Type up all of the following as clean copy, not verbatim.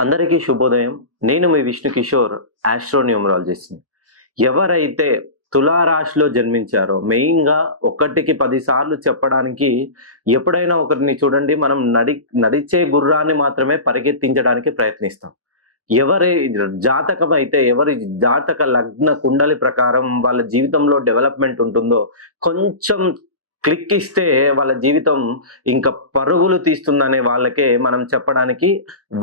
అందరికీ శుభోదయం. నేను మీ విష్ణు కిషోర్, ఆస్ట్రోన్యూమరాలజిస్ట్‌ని. ఎవరైతే తులారాశిలో జన్మించారో మెయిన్‌గా ఒకటికి 10 సార్లు చెప్పడానికి ఎప్పుడైనా ఒకరిని చూడండి మనం నడిచే గుర్రాన్ని మాత్రమే పరిగెత్తించడానికి ప్రయత్నిస్తాం. ఎవరి జాతకం అయితే ఎవరి జాతక లగ్న కుండలి ప్రకారం వాళ్ళ జీవితంలో డెవలప్‌మెంట్ ఉంటుందో కొంచెం క్లిక్ ఇస్తే వాళ్ళ జీవితం ఇంకా పరుగులు తీస్తుందనే వాళ్ళకే మనం చెప్పడానికి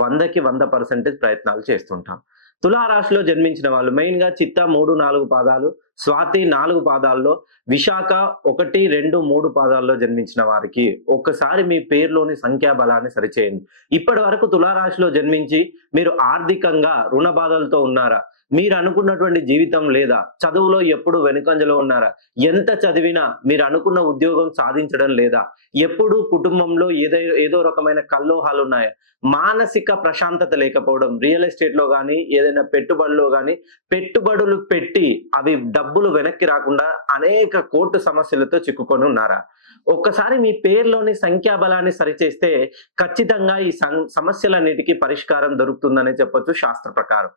100కి 100% ప్రయత్నాలు చేస్తుంటాం. తులారాశిలో జన్మించిన వాళ్ళు మెయిన్‌గా చిత్త 3, 4 పాదాలు, స్వాతి 4 పాదాల్లో, విశాఖ 1, 2, 3 పాదాల్లో జన్మించిన వారికి ఒక్కసారి మీ పేరులోని సంఖ్యాబలాన్ని సరిచేయండి. ఇప్పటి వరకు తులారాశిలో జన్మించి మీరు ఆర్థికంగా రుణ బాధలతో ఉన్నారా? మీరు అనుకున్నటువంటి జీవితం లేదా? చదువులో ఎప్పుడు వెనుకంజలో ఉన్నారా? ఎంత చదివినా మీరు అనుకున్న ఉద్యోగం సాధించడం లేదా? ఎప్పుడూ కుటుంబంలో ఏదో రకమైన కల్లోహాలున్నాయా? మానసిక ప్రశాంతత లేకపోవడం, రియల్ ఎస్టేట్‌లో గాని, ఏదైనా పెట్టుబడిలో గాని, పెట్టుబడులు పెట్టి అవి డబ్బులు వెనక్కి రాకుండా అనేక కోర్టు సమస్యలతో చిక్కుకొని ఉన్నారా? ఒక్కసారి మీ పేరులోని సంఖ్యాబలాన్ని సరిచేస్తే ఖచ్చితంగా ఈ సమస్యలన్నిటికీ పరిష్కారం దొరుకుతుందనే చెప్పొచ్చు శాస్త్ర ప్రకారం.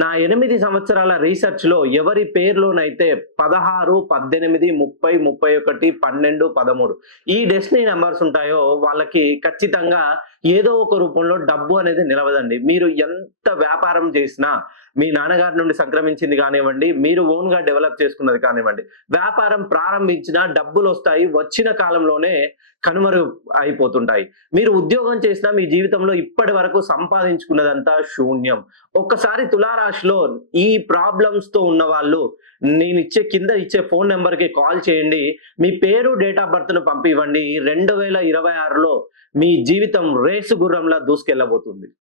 నా 8 సంవత్సరాల రిసర్చ్‌లో ఎవరి పేరులోనైతే 16, 18, 30, 31, 12, 13 ఈ డెస్టినీ నంబర్స్ ఉంటాయో వాళ్ళకి ఖచ్చితంగా ఏదో ఒక రూపంలో డబ్బు అనేది నిలవదండి. మీరు ఎంత వ్యాపారం చేసినా, మీ నాన్నగారి నుండి సంక్రమించింది కానివ్వండి, మీరు ఓన్‌గా డెవలప్ చేసుకున్నది కానివ్వండి, వ్యాపారం ప్రారంభించినా డబ్బులొస్తాయి. వచ్చిన కాలంలోనే కనుమరుగు అయిపోతుంటాయి. మీరు ఉద్యోగం చేసినా మీ జీవితంలో ఇప్పటి వరకు సంపాదించుకున్నదంతా శూన్యం. ఒక్కసారి తులారాశిలో ఈ ప్రాబ్లమ్స్‌తో ఉన్నవాళ్ళు కింద ఇచ్చే ఫోను నంబర్‌కి కాల్ చేయండి. మీ పేరు, డేట్ ఆఫ్ బర్త్‌ను పంపివ్వండి. 2026లో మీ జీవితం రేసు గుర్రంలా దూసుకెళ్ళబోతుంది.